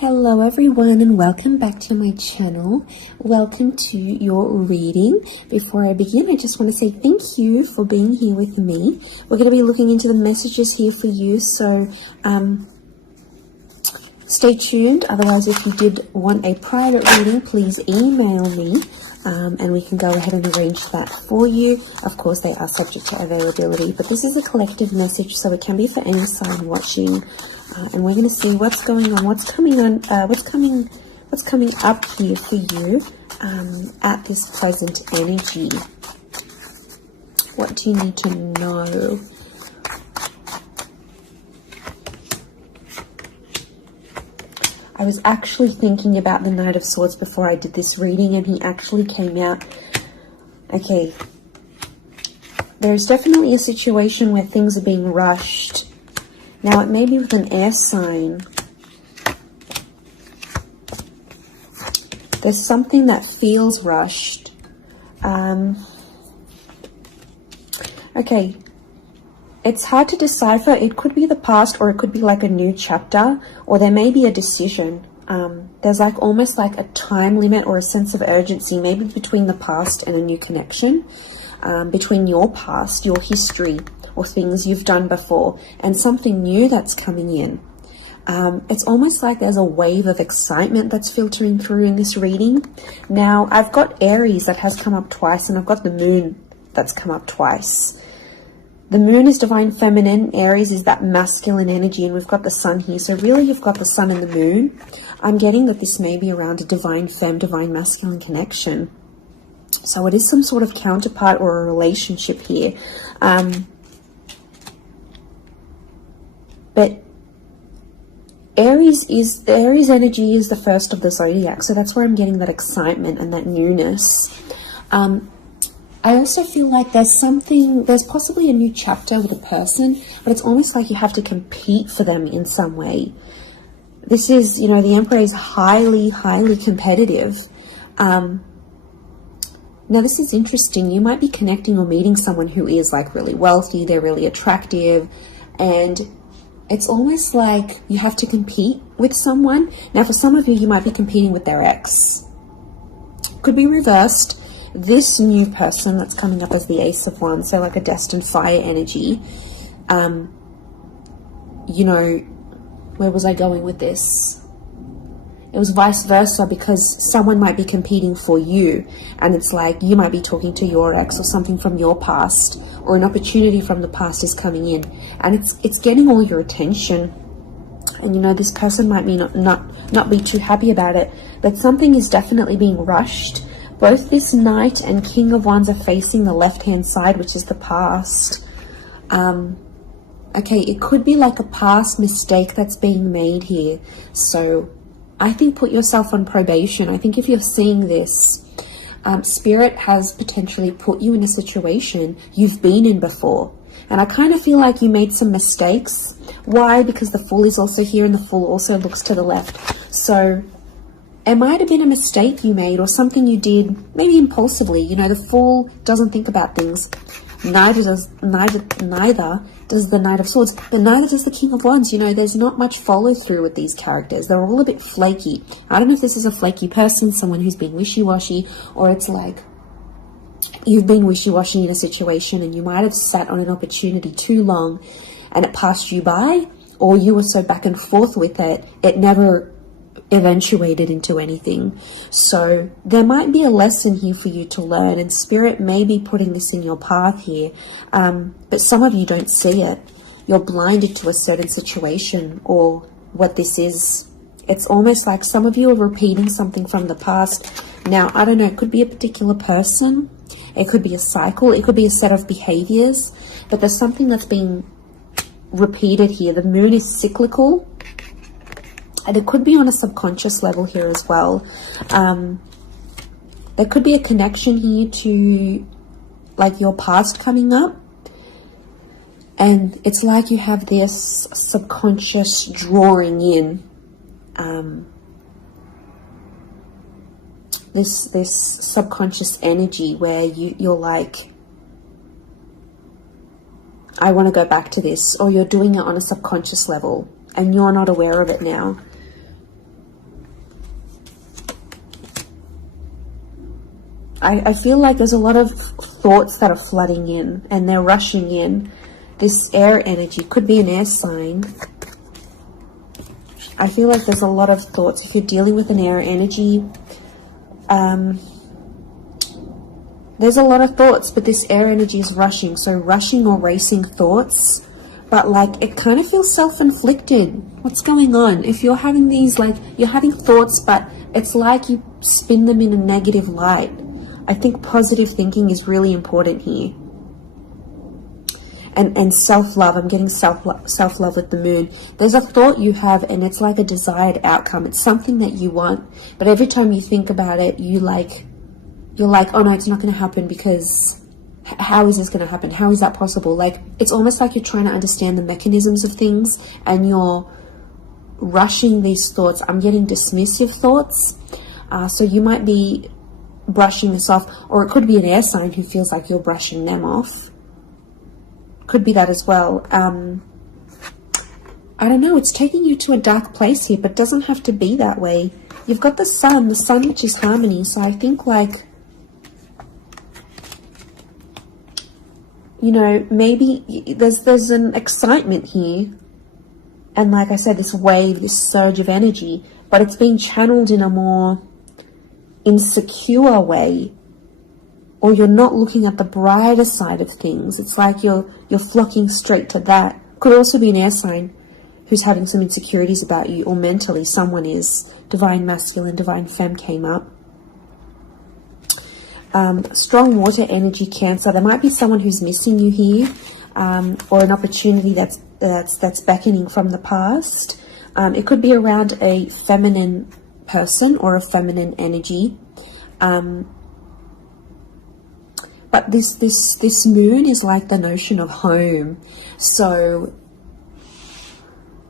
Hello everyone and welcome back to my channel. Welcome to your reading. Before I begin, I just want to say thank you for being here with me. We're going to be looking into the messages here for you, so stay tuned. Otherwise, if you did want a private reading, please email me and we can go ahead and arrange that for you. Of course, they are subject to availability, but this is a collective message, so it can be for any sign watching. And we're going to see what's going on, what's coming up here for you at this present energy. What do you need to know? I was actually thinking about the Knight of Swords before I did this reading, and he actually came out. Okay, there's definitely a situation where things are being rushed. Now, it may be with an air sign. There's something that feels rushed. Okay. It's hard to decipher. It could be the past, or it could be like a new chapter, or there may be a decision. There's like almost like a time limit or a sense of urgency, maybe between the past and a new connection, between your past, your history, or things you've done before, and something new that's coming in. It's almost like there's a wave of excitement that's filtering through in this reading. Now, I've got Aries that has come up twice, and I've got the Moon that's come up twice. The Moon is divine feminine, Aries is that masculine energy, and we've got the Sun here. So really, you've got the Sun and the Moon. I'm getting that this may be around a divine femme, divine masculine connection. So it is some sort of counterpart or a relationship here. But Aries energy is the first of the zodiac, so that's where I'm getting that excitement and that newness. I also feel like there's possibly a new chapter with a person, but it's almost like you have to compete for them in some way. This is, the Emperor is highly, highly competitive. Now, this is interesting. You might be connecting or meeting someone who is like really wealthy, they're really attractive, and it's almost like you have to compete with someone. Now, for some of you, you might be competing with their ex. Could be reversed. This new person that's coming up as the Ace of Wands, so like a destined fire energy. Where was I going with this? It was vice versa, because someone might be competing for you, and it's like you might be talking to your ex or something from your past, or an opportunity from the past is coming in, and it's getting all your attention. And this person might be not be too happy about it, but something is definitely being rushed. Both this Knight and King of Wands are facing the left-hand side, which is the past. Okay, it could be like a past mistake that's being made here. So I think put yourself on probation. I think if you're seeing this, Spirit has potentially put you in a situation you've been in before. And I kind of feel like you made some mistakes. Why? Because the Fool is also here, and the Fool also looks to the left. So it might have been a mistake you made, or something you did, maybe impulsively. The Fool doesn't think about things. Neither does the Knight of Swords, but neither does the King of Wands. There's not much follow through with these characters. They're all a bit flaky. I don't know if this is a flaky person, someone who's been wishy-washy, or it's like you've been wishy-washy in a situation and you might have sat on an opportunity too long and it passed you by, or you were so back and forth with it, it never eventuated into anything. So there might be a lesson here for you to learn, and Spirit may be putting this in your path here, but some of you don't see it. You're blinded to a certain situation or what this is. It's almost like some of you are repeating something from the past. Now, I don't know, it could be a particular person, it could be a cycle, it could be a set of behaviors, but there's something that's being repeated here. The Moon is cyclical, and it could be on a subconscious level here as well. There could be a connection here to like your past coming up. And it's like you have this subconscious drawing in. This subconscious energy where you're like, I want to go back to this. Or you're doing it on a subconscious level and you're not aware of it now. I feel like there's a lot of thoughts that are flooding in and they're rushing in. This air energy could be an air sign. I feel like there's a lot of thoughts. If you're dealing with an air energy, there's a lot of thoughts, but this air energy is rushing. So rushing or racing thoughts, but like it kind of feels self-inflicted. What's going on? If you're having these, like, you're having thoughts, but it's like you spin them in a negative light. I think positive thinking is really important here. And self-love. I'm getting self-love with the moon. There's a thought you have and it's like a desired outcome. It's something that you want, but every time you think about it, you're like, oh no, it's not going to happen, because how is this going to happen? How is that possible? Like, it's almost like you're trying to understand the mechanisms of things and you're rushing these thoughts. I'm getting dismissive thoughts. So you might be brushing this off, or it could be an air sign who feels like you're brushing them off. Could be that as well. I don't know, it's taking you to a dark place here, but doesn't have to be that way. You've got the sun which is harmony. So I think, like, you know, maybe there's an excitement here. And like I said, this wave, this surge of energy, but it's being channeled in a more insecure way, or you're not looking at the brighter side of things. It's like you're flocking straight to that. Could also be an air sign who's having some insecurities about you, or mentally someone is. Divine masculine, divine femme came up. Strong water energy, Cancer. There might be someone who's missing you here, or an opportunity that's beckoning from the past. It could be around a feminine person or a feminine energy. But this moon is like the notion of home. So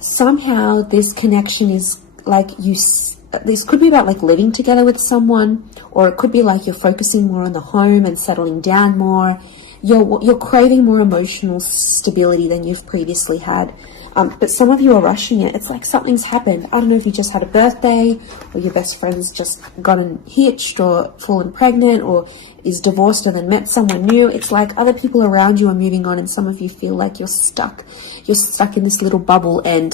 somehow this connection is like this could be about like living together with someone, or it could be like you're focusing more on the home and settling down more. You're craving more emotional stability than you've previously had. But some of you are rushing it. It's like something's happened. I don't know if you just had a birthday, or your best friend's just gotten hitched or fallen pregnant, or is divorced and then met someone new. It's like other people around you are moving on, and some of you feel like you're stuck. You're stuck in this little bubble and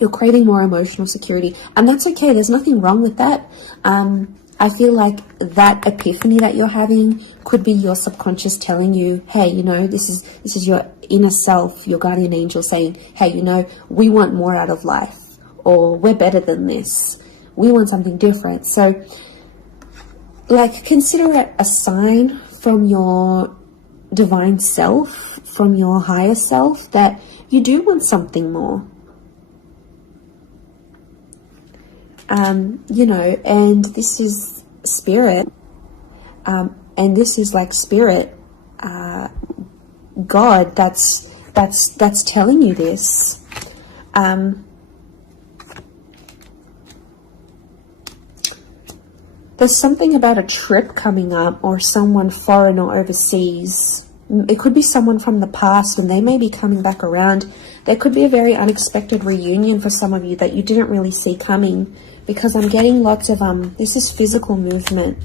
you're craving more emotional security. And that's okay. There's nothing wrong with that. I feel like that epiphany that you're having could be your subconscious telling you, hey, you know, this is your inner self, your guardian angel saying, hey, you know, we want more out of life, or we're better than this. We want something different. So, like, consider it a sign from your divine self, from your higher self, that you do want something more. You know, and this is spirit, and this is like spirit, God, that's telling you this. There's something about a trip coming up, or someone foreign or overseas. It could be someone from the past and they may be coming back around. There could be a very unexpected reunion for some of you that you didn't really see coming, because I'm getting lots of, this is physical movement.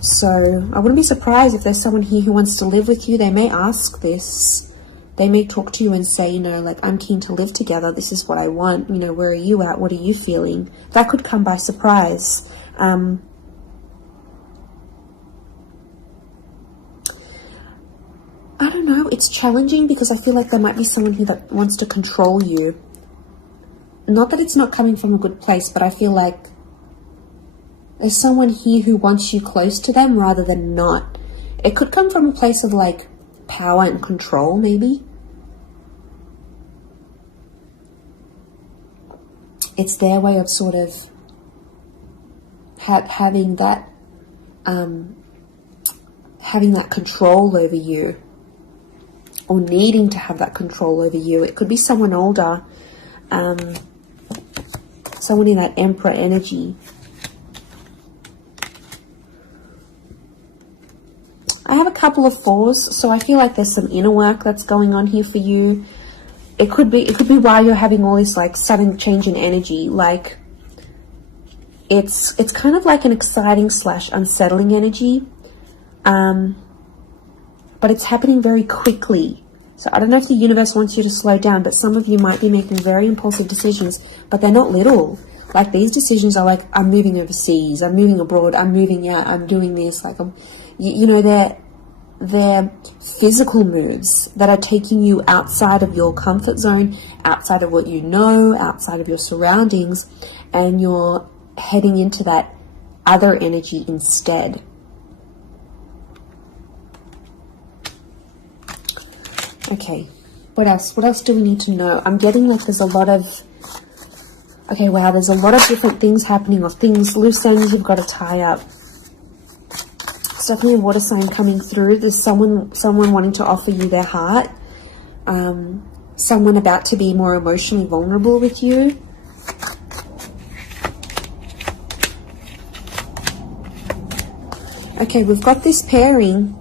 So I wouldn't be surprised if there's someone here who wants to live with you. They may ask this. They may talk to you and say, you know, like, I'm keen to live together. This is what I want. You know, where are you at? What are you feeling? That could come by surprise. I don't know, it's challenging because I feel like there might be someone here that wants to control you. Not that it's not coming from a good place, but I feel like there's someone here who wants you close to them rather than not. It could come from a place of like power and control, maybe. It's their way of sort of having that control over you, or needing to have that control over you. It could be someone older, someone in that Emperor energy. I have a couple of fours, so I feel like there's some inner work that's going on here for you. It could be while you're having all this like sudden change in energy, like It's kind of like an exciting / unsettling energy, but it's happening very quickly. So I don't know if the universe wants you to slow down, but some of you might be making very impulsive decisions, but they're not little. Like, these decisions are like, I'm moving overseas, I'm moving abroad, I'm moving out, I'm doing this. Like, you know, they're physical moves that are taking you outside of your comfort zone, outside of what you know, outside of your surroundings, and you're heading into that other energy instead. Okay, what else? What else do we need to know? I'm getting like there's a lot of... Okay, wow, there's a lot of different things happening, or things, loose ends you've got to tie up. It's definitely a water sign coming through. There's someone wanting to offer you their heart. Someone about to be more emotionally vulnerable with you. Okay, we've got this pairing.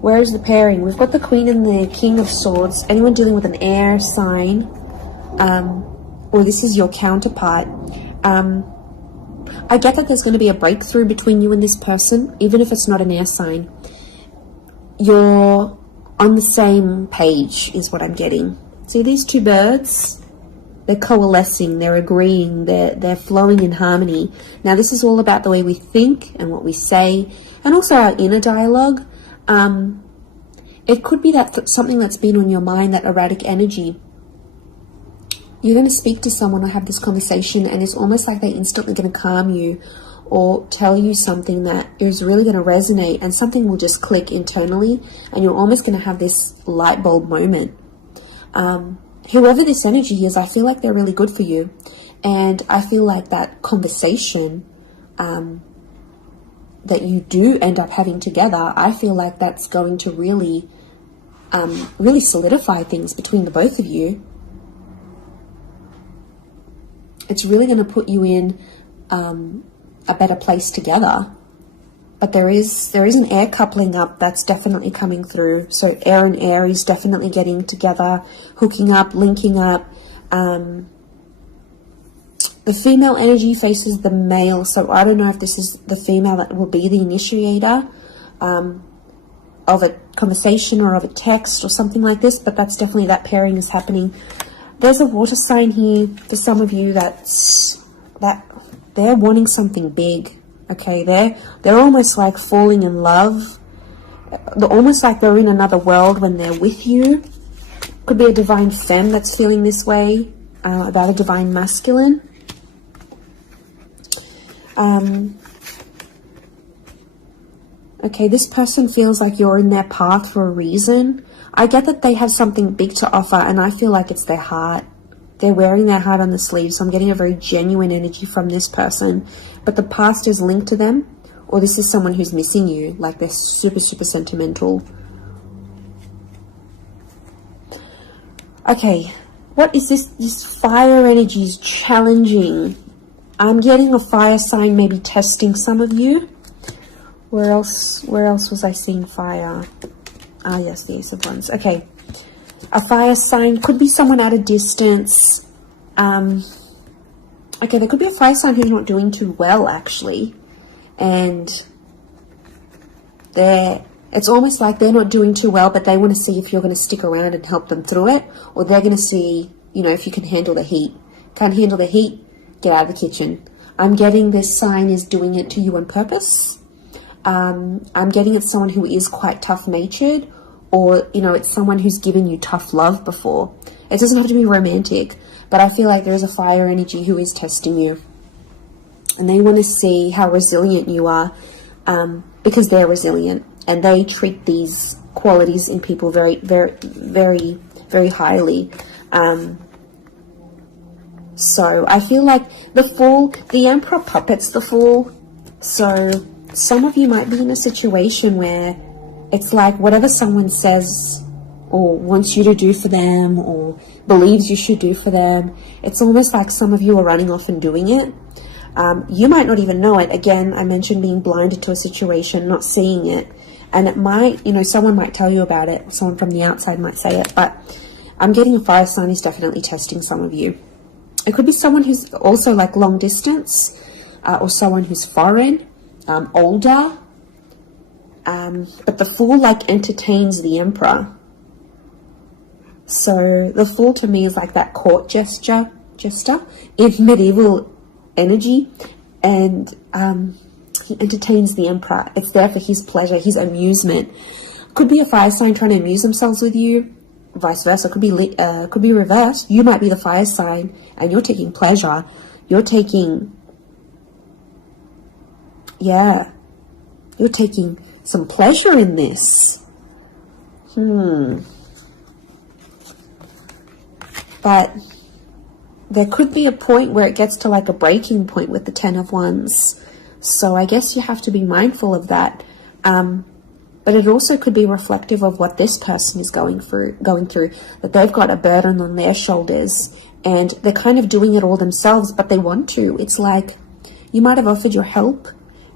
Where is the pairing? We've got the Queen and the King of Swords. Anyone dealing with an air sign, or this is your counterpart. I get that there's going to be a breakthrough between you and this person, even if it's not an air sign. You're on the same page, is what I'm getting. See these two birds? They're coalescing, they're agreeing, they're flowing in harmony. Now, this is all about the way we think and what we say, and also our inner dialogue. It could be that something that's been on your mind, that erratic energy. You're going to speak to someone or have this conversation, and it's almost like they're instantly going to calm you or tell you something that is really going to resonate, and something will just click internally, and you're almost going to have this light bulb moment. Whoever this energy is, I feel like they're really good for you, and I feel like that conversation that you do end up having together, I feel like that's going to really solidify things between the both of you. It's really going to put you in a better place together. But there is an air coupling up that's definitely coming through. So air and Aries definitely getting together, hooking up, linking up. The female energy faces the male, so I don't know if this is the female that will be the initiator of a conversation or of a text or something like this, but that's definitely, that pairing is happening. There's a water sign here for some of you that they're wanting something big. Okay, they're almost like falling in love. They're almost like they're in another world when they're with you. Could be a divine femme that's feeling this way about a divine masculine. Okay, this person feels like you're in their path for a reason. I get that they have something big to offer, and I feel like it's their heart. They're wearing their heart on the sleeve, so I'm getting a very genuine energy from this person. But the past is linked to them, or this is someone who's missing you, like they're super, super sentimental. Okay, what is this? This fire energy is challenging. I'm getting a fire sign maybe testing some of you. Where else was I seeing fire? Ah, yes, the Ace of Wands. Okay. A fire sign could be someone at a distance. Okay, there could be a fire sign who's not doing too well, actually. And it's almost like they're not doing too well, but they want to see if you're going to stick around and help them through it. Or they're going to see, if you can handle the heat. Can't handle the heat? Get out of the kitchen. I'm getting this sign is doing it to you on purpose. I'm getting it's someone who is quite tough-natured, or, it's someone who's given you tough love before. It doesn't have to be romantic, but I feel like there is a fire energy who is testing you. And they want to see how resilient you are, because they're resilient. And they treat these qualities in people very, very, very, very highly. So I feel like the Fool, the Emperor puppets the Fool. So some of you might be in a situation where it's like whatever someone says or wants you to do for them or believes you should do for them, it's almost like some of you are running off and doing it. You might not even know it. Again, I mentioned being blinded to a situation, not seeing it. And it might, someone might tell you about it. Someone from the outside might say it. But I'm getting a fire sign is definitely testing some of you. It could be someone who's also like long distance. or someone who's foreign, older. But the Fool like entertains the Emperor. So the Fool to me is like that court jester in medieval energy, and he entertains the Emperor. It's there for his pleasure, his amusement. Could be a fire sign trying to amuse themselves with you, vice versa. Could be reversed. You might be the fire sign and you're taking pleasure. You're taking some pleasure in this. But there could be a point where it gets to like a breaking point with the Ten of Wands. So I guess you have to be mindful of that. But it also could be reflective of what this person is going through, that they've got a burden on their shoulders and they're kind of doing it all themselves, but they want to. It's like you might have offered your help.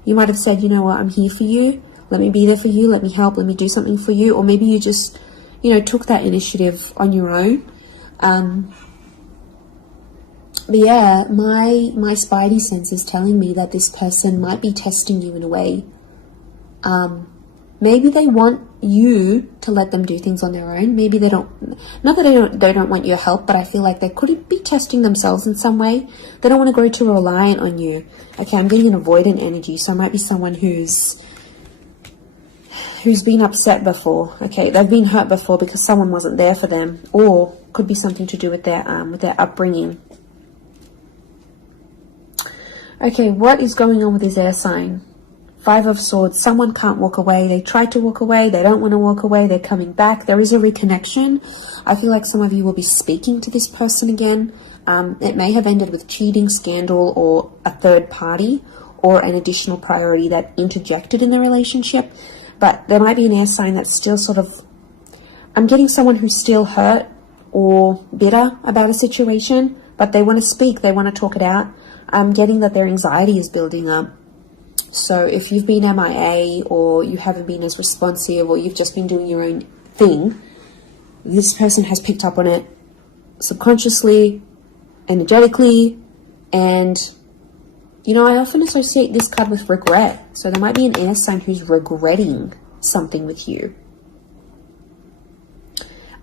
You might have said, you know what, I'm here for you. Let me be there for you. Let me help. Let me do something for you. Or maybe you just, took that initiative on your own. But yeah, my spidey sense is telling me that this person might be testing you in a way. Maybe they want you to let them do things on their own. Maybe they don't, not that they don't want your help, but I feel like they could be testing themselves in some way. They don't want to grow too reliant on you. Okay, I'm getting an avoidant energy, so it might be someone who's been upset before. Okay, they've been hurt before because someone wasn't there for them, or could be something to do with their upbringing. Okay, what is going on with this air sign? Five of Swords. Someone can't walk away. They tried to walk away. They don't want to walk away. They're coming back. There is a reconnection. I feel like some of you will be speaking to this person again. It may have ended with cheating, scandal, or a third party, or an additional priority that interjected in the relationship. But there might be an air sign that's still sort of... I'm getting someone who's still hurt or bitter about a situation, but they want to speak. They want to talk it out. I'm getting that their anxiety is building up. So if you've been MIA, or you haven't been as responsive, or you've just been doing your own thing, this person has picked up on it subconsciously, energetically, and I often associate this card with regret. So there might be an air sign who's regretting something with you.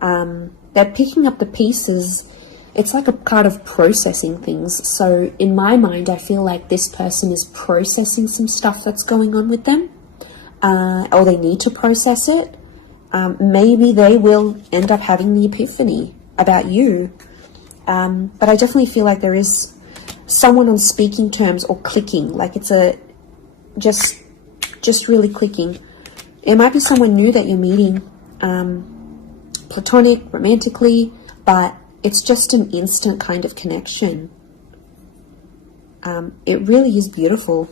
They're picking up the pieces. It's like a card of processing things. So in my mind, I feel like this person is processing some stuff that's going on with them, or they need to process it. Maybe they will end up having the epiphany about you. But I definitely feel like there is someone on speaking terms or clicking, like it's just really clicking. It might be someone new that you're meeting, platonic, romantically, but it's just an instant kind of connection. It really is beautiful.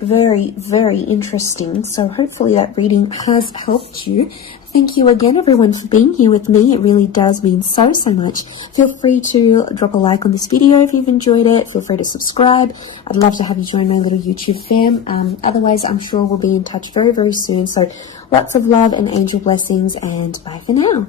Very, very interesting. So hopefully that reading has helped you. Thank you again, everyone, for being here with me. It really does mean so much. Feel free to drop a like on this video if you've enjoyed it. Feel free to subscribe. I'd love to have you join my little YouTube fam. Otherwise, I'm sure we'll be in touch very, very soon. So lots of love and angel blessings, and bye for now.